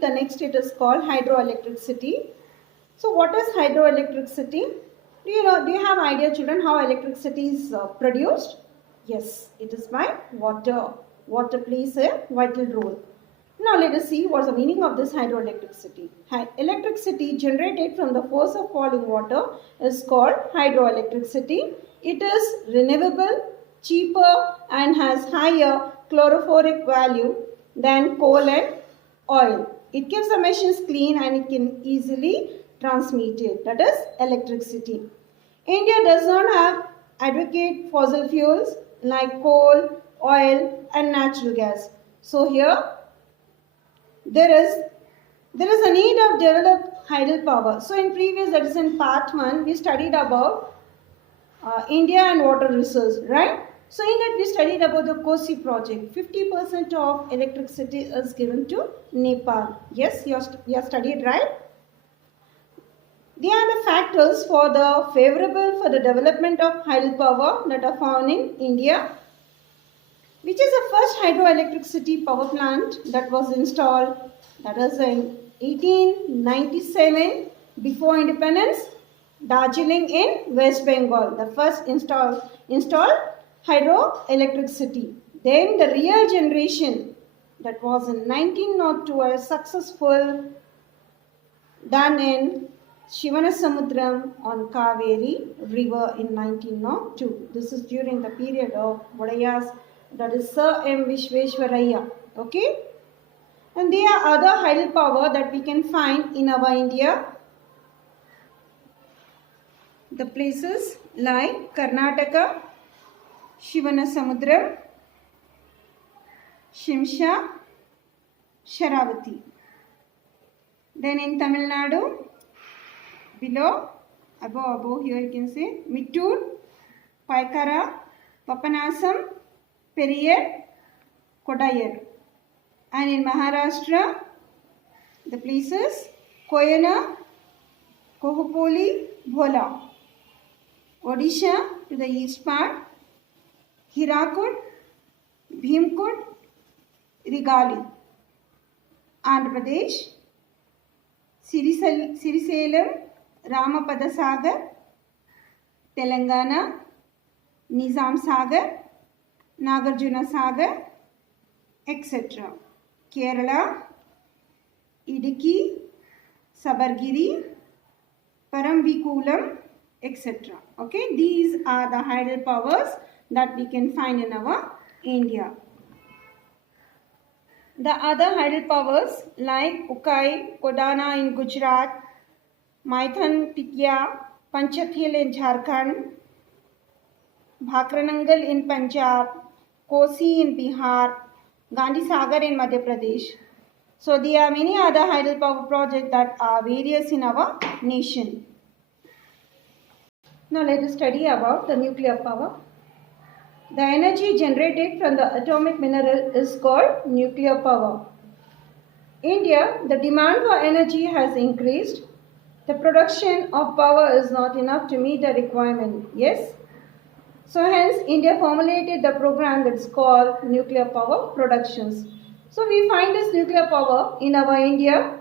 the next it is called hydroelectricity. So what is hydroelectricity? Do you have idea, children, how electricity is produced? Yes, it is by water. Water plays a vital role. Now let us see what is the meaning of this hydroelectricity. Electricity generated from the force of falling water is called hydroelectricity. It is renewable, cheaper and has higher calorific value than coal and oil. It keeps the machines clean and it can easily transmit it. That is electricity. India does not have advocate fossil fuels like coal, oil and natural gas. So here there is a need of develop hydropower. So in previous, that is in part 1, we studied about India and water resource, right? So in that we studied about the Kosi project. 50% of electricity is given to Nepal. Yes, you have studied, right? They are the factors for the favorable for the development of hydropower that are found in India, which is the first hydroelectricity power plant that was installed, that is in 1897 before independence, Darjeeling in West Bengal, the first installed hydroelectricity. Then the real generation, that was in 1902, was successful done in Shivanasamudram on Kaveri river in 1902. This is during the period of Vodayas, that is Sir M. Vishveshwaraya. Okay? And there are other hydropower that we can find in our India. The places like Karnataka, Shivanasamudram, Shimsha, Sharavati. Then in Tamil Nadu, below, above here you can say Mittur, Paikara, Papanasam, Periyar, Kodayar. And in Maharashtra, the places Koyana, Kohupoli, Bhola. Odisha to the east part, Hirakud, Bhimkud, Rigali. Andhra Pradesh, Sirisalem, Ramapada Sagar, Telangana, Nizam Sagar, Nagarjuna Sagar, etc. Kerala, Idiki, Sabargiri, Parambikulam, etc. Okay, these are the hydropowers that we can find in our India. The other hydropowers like Ukai, Kodana in Gujarat, Maithan Tikya, Panchathil in Jharkhand, Bhakranangal in Punjab, Kosi in Bihar, Gandhi Sagar in Madhya Pradesh. So there are many other hydropower projects that are various in our nation. Now let us study about the nuclear power. The energy generated from the atomic mineral is called nuclear power. India, the demand for energy has increased. The production of power is not enough to meet the requirement. Yes? So hence India formulated the program that is called nuclear power productions. So we find this nuclear power in our India.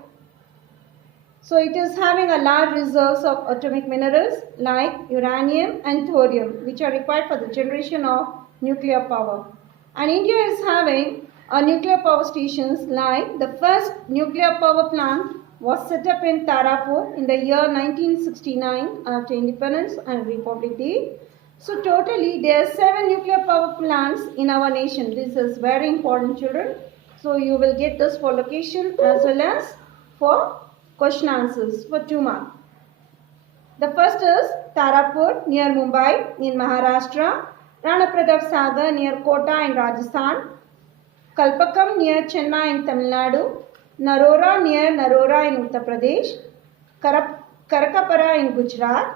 So it is having a large reserves of atomic minerals like uranium and thorium, which are required for the generation of nuclear power. And India is having a nuclear power stations like the first nuclear power plant was set up in Tarapur in the year 1969 after independence and Republic Day. So totally there are 7 nuclear power plants in our nation. This is very important, children. So you will get this for location as well as for question answers for 2 marks. The first is Tarapur near Mumbai in Maharashtra, Rana Pratap Sagar near Kota in Rajasthan, Kalpakam near Chennai in Tamil Nadu, Narora near Narora in Uttar Pradesh, Karakapara in Gujarat,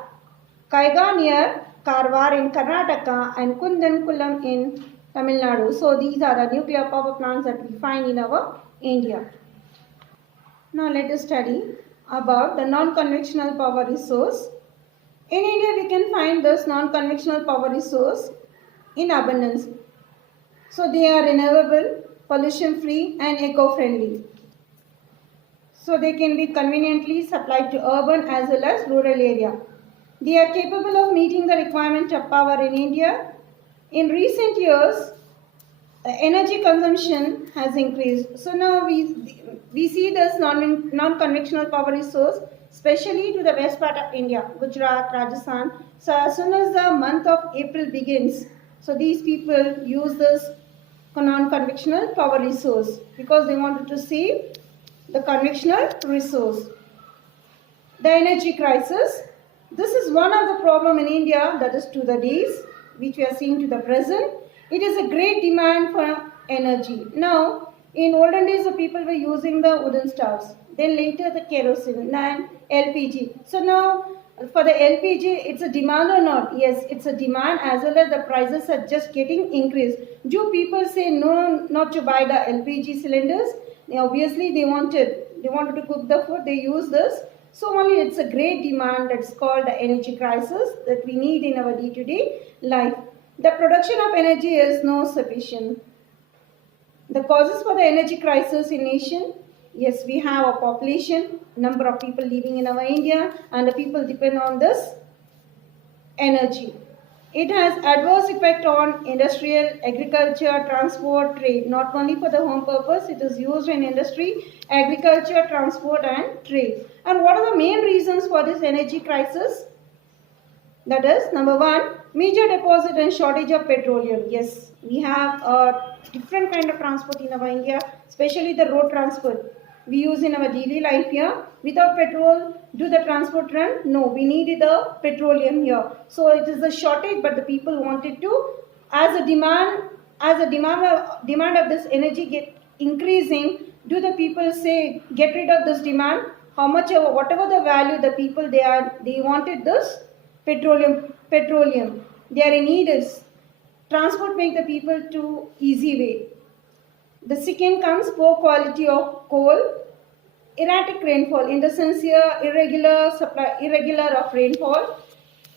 Kaiga near Karwar in Karnataka and Kundankulam in Tamil Nadu. So these are the nuclear power plants that we find in our India. Now let us study about the non-conventional power resource. In India we can find this non-conventional power resource in abundance. So they are renewable, pollution free and eco-friendly. so they can be conveniently supplied to urban as well as rural area. They are capable of meeting the requirement of power in India. In recent years, energy consumption has increased. So now we see this non-conventional power resource, especially to the west part of India, Gujarat, Rajasthan. So as soon as the month of April begins, so these people use this non-conventional power resource because they wanted to save the conventional resource. The energy crisis. This is one of the problem in India, that is to the days which we are seeing to the present. It is a great demand for energy. Now, in olden days, the people were using the wooden stoves. Then later the kerosene, then LPG. So now, for the LPG, it's a demand or not? Yes, it's a demand, as well as the prices are just getting increased. Do people say no, not to buy the LPG cylinders? Obviously, they wanted to cook the food. They use this. So only it's a great demand that's called the energy crisis that we need in our day-to-day life. The production of energy is not sufficient. The causes for the energy crisis in nation, yes, we have a population, number of people living in our India, and the people depend on this energy. It has adverse effect on industrial, agriculture, transport, trade. Not only for the home purpose, it is used in industry, agriculture, transport and trade. And what are the main reasons for this energy crisis? That is, number one, major deposit and shortage of petroleum. Yes, we have a different kind of transport in our India, especially the road transport we use in our daily life here. Without petrol, do the transport run? No, we needed the petroleum here. So it is a shortage, but the people wanted to, as a demand of this energy get increasing, do the people say get rid of this demand? How much, whatever the value, the people they wanted this petroleum. They are in need is transport make the people to easy way. The second comes poor quality of coal, erratic rainfall, in the sense here irregular of rainfall.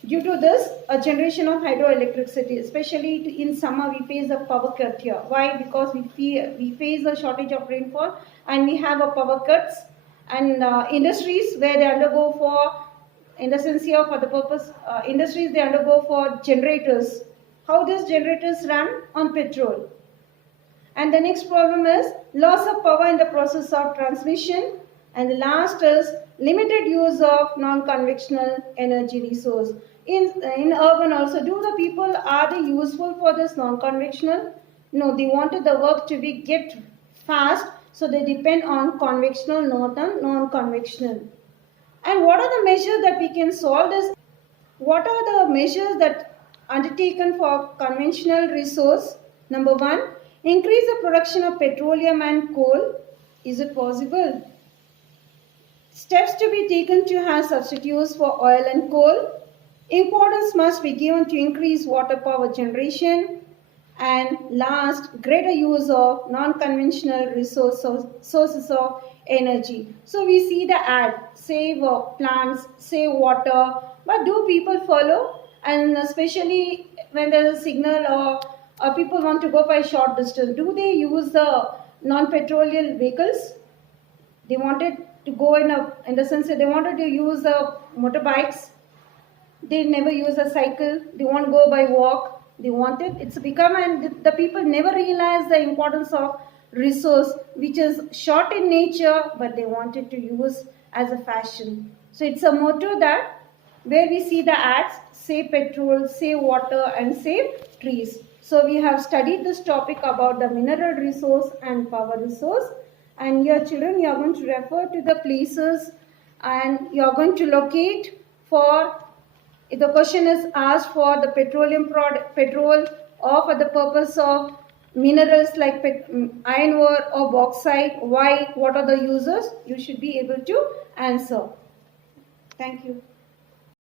Due to this, a generation of hydroelectricity, especially in summer, we face a power cut here. Why? Because we face a shortage of rainfall and we have a power cuts, and industries where they undergo for, in the sense here for the purpose, industries they undergo for generators. How these generators run? On petrol. And the next problem is loss of power in the process of transmission. And the last is limited use of non-conventional energy resource. In urban also, do the people, are they useful for this non-conventional? No, they wanted the work to be get fast, so they depend on conventional, not on non-conventional. And what are the measures that we can solve this? What are the measures that undertaken for conventional resource? Number one, increase the production of petroleum and coal. Is it possible? Steps to be taken to have substitutes for oil and coal. Importance must be given to increase water power generation. And last, greater use of non-conventional sources of energy. So we see the ad, save plants, save water, but do people follow? And especially when there is a signal or people want to go by short distance, do they use the non-petroleum vehicles? They wanted to go in the sense that they wanted to use motorbikes. They never use a cycle. They won't go by walk. They wanted, it's become, and the people never realize the importance of resource which is short in nature, but they wanted to use as a fashion. So it's a motto that where we see the ads, save petrol, save water and save trees. So we have studied this topic about the mineral resource and power resource, and your children, you are going to refer to the places and you are going to locate for, if the question is asked for the petrol or for the purpose of minerals like iron ore or bauxite, why, what are the uses, you should be able to answer. Thank you.